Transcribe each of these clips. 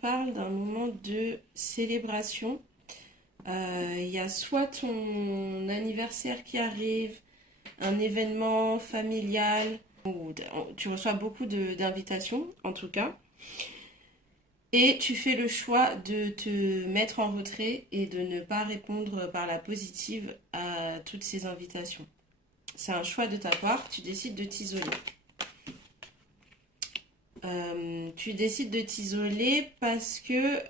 parle d'un moment de célébration. Il y a soit ton anniversaire qui arrive, un événement familial, ou tu reçois beaucoup d'invitations en tout cas, et tu fais le choix de te mettre en retrait et de ne pas répondre par la positive à toutes ces invitations. C'est un choix de ta part, tu décides de t'isoler. Tu décides de t'isoler parce que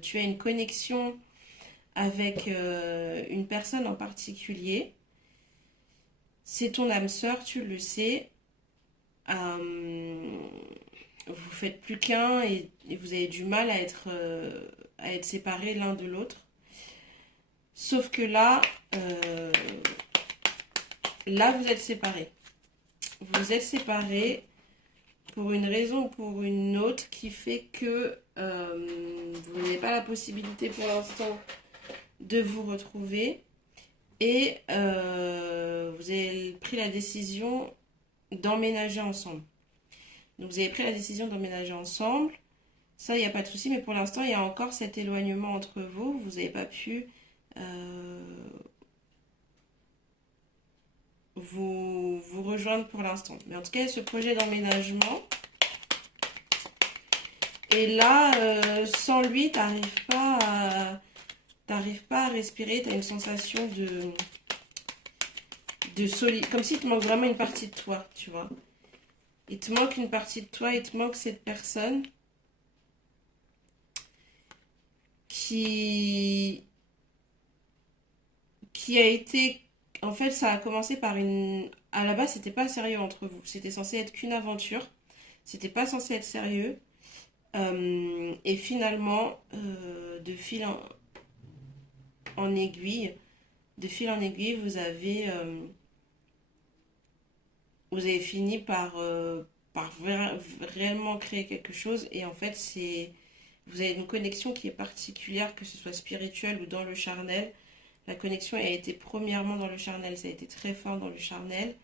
tu as une connexion avec une personne en particulier. C'est ton âme sœur, tu le sais. Vous faites plus qu'un et vous avez du mal à être séparés l'un de l'autre. Sauf que là, vous êtes séparés. Vous êtes séparés pour une raison ou pour une autre qui fait que vous n'avez pas la possibilité pour l'instant de vous retrouver et vous avez pris la décision d'emménager ensemble. Donc vous avez pris la décision d'emménager ensemble, ça il n'y a pas de souci, mais pour l'instant il y a encore cet éloignement entre vous, vous n'avez pas pu vous rejoindre pour l'instant. Mais en tout cas ce projet d'emménagement, et là sans lui t'arrives pas à respirer, tu as une sensation de solitude, comme s'il te manque vraiment une partie de toi, tu vois. Il te manque une partie de toi, il te manque cette personne qui a été... En fait, ça a commencé par une... À la base, c'était pas sérieux entre vous. C'était censé être qu'une aventure. C'était pas censé être sérieux. Et finalement, de fil en aiguille, vous avez fini par réellement créer quelque chose. Et en fait, vous avez une connexion qui est particulière, que ce soit spirituelle ou dans le charnel. La connexion a été premièrement dans le charnel, ça a été très fort dans le charnel.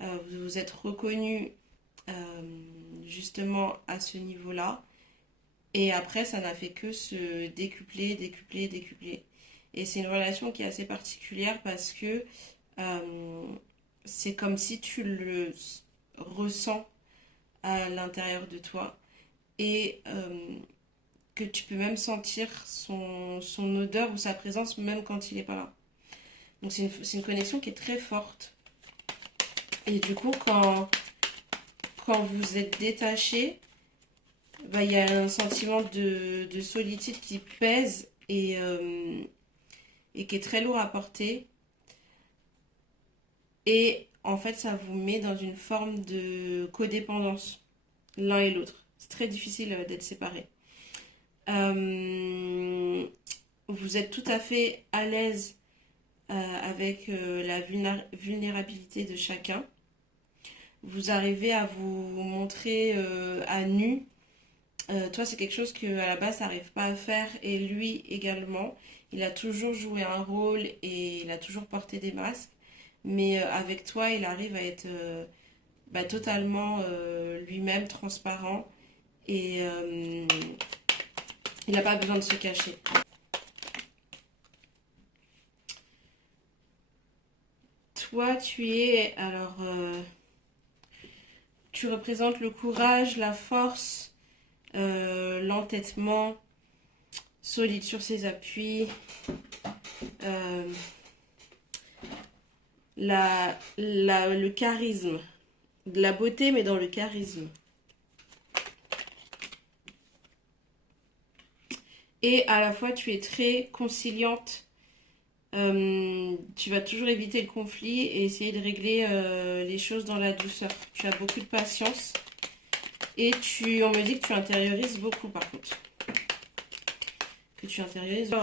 Vous vous êtes reconnus justement à ce niveau-là. Et après, ça n'a fait que se décupler, décupler, décupler. Et c'est une relation qui est assez particulière parce que c'est comme si tu le ressens à l'intérieur de toi et que tu peux même sentir son odeur ou sa présence même quand il n'est pas là. Donc c'est une connexion qui est très forte. Et du coup, quand vous êtes détaché, bah, y a un sentiment de solitude qui pèse et qui est très lourd à porter. Et en fait, ça vous met dans une forme de codépendance, l'un et l'autre. C'est très difficile d'être séparés. Vous êtes tout à fait à l'aise avec la vulnérabilité de chacun. Vous arrivez à vous montrer à nu. Toi, c'est quelque chose que à la base, n'arrive pas à faire, et lui également. Il a toujours joué un rôle et il a toujours porté des masques. Mais avec toi, il arrive à être totalement lui-même, transparent, et il n'a pas besoin de se cacher. Toi, tu représentes le courage, la force, l'entêtement, solide sur ses appuis, le charisme, de la beauté mais dans le charisme. Et à la fois tu es très conciliante, tu vas toujours éviter le conflit et essayer de régler les choses dans la douceur. Tu as beaucoup de patience et on me dit que tu intériorises beaucoup par contre. Que tu intériorises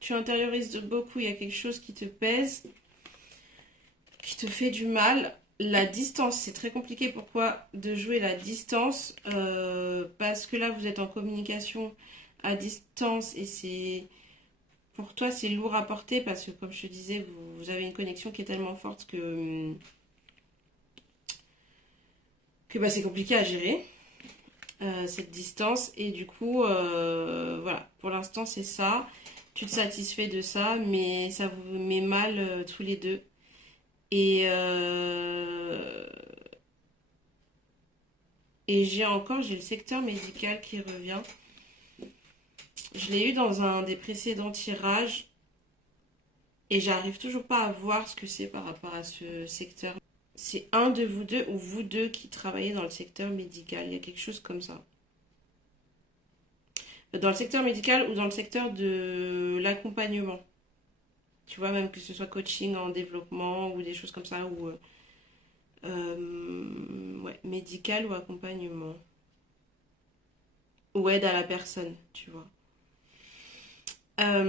Tu intériorises beaucoup, il y a quelque chose qui te pèse, qui te fait du mal. La distance, c'est très compliqué. Pourquoi de jouer la distance parce que là, vous êtes en communication à distance et pour toi, c'est lourd à porter parce que, comme je te disais, vous avez une connexion qui est tellement forte que que bah, c'est compliqué à gérer cette distance. Et du coup, voilà, pour l'instant c'est ça. Tu te satisfais de ça, mais ça vous met mal tous les deux. Et, et j'ai le secteur médical qui revient. Je l'ai eu dans un des précédents tirages et j'arrive toujours pas à voir ce que c'est par rapport à ce secteur. C'est un de vous deux ou vous deux qui travaillez dans le secteur médical. Il y a quelque chose comme ça. Dans le secteur médical ou dans le secteur de l'accompagnement. Tu vois, même que ce soit coaching en développement ou des choses comme ça, ou ouais, médical ou accompagnement. Ou aide à la personne, tu vois. On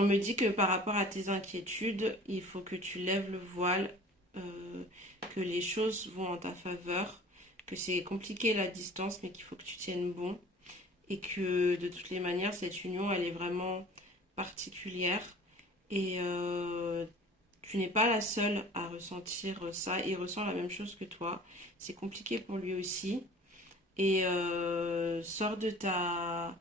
me dit que par rapport à tes inquiétudes, il faut que tu lèves le voile, que les choses vont en ta faveur, que c'est compliqué la distance, mais qu'il faut que tu tiennes bon. Et que de toutes les manières, cette union, elle est vraiment particulière. Et tu n'es pas la seule à ressentir ça. Il ressent la même chose que toi. C'est compliqué pour lui aussi. Et sors de ta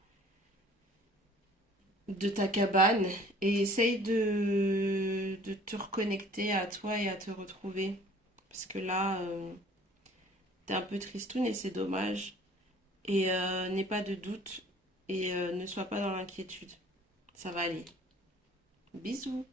cabane et essaye de te reconnecter à toi et à te retrouver. Parce que là, t'es un peu tristoun et c'est dommage. Et n'aie pas de doute et ne sois pas dans l'inquiétude. Ça va aller. Bisous.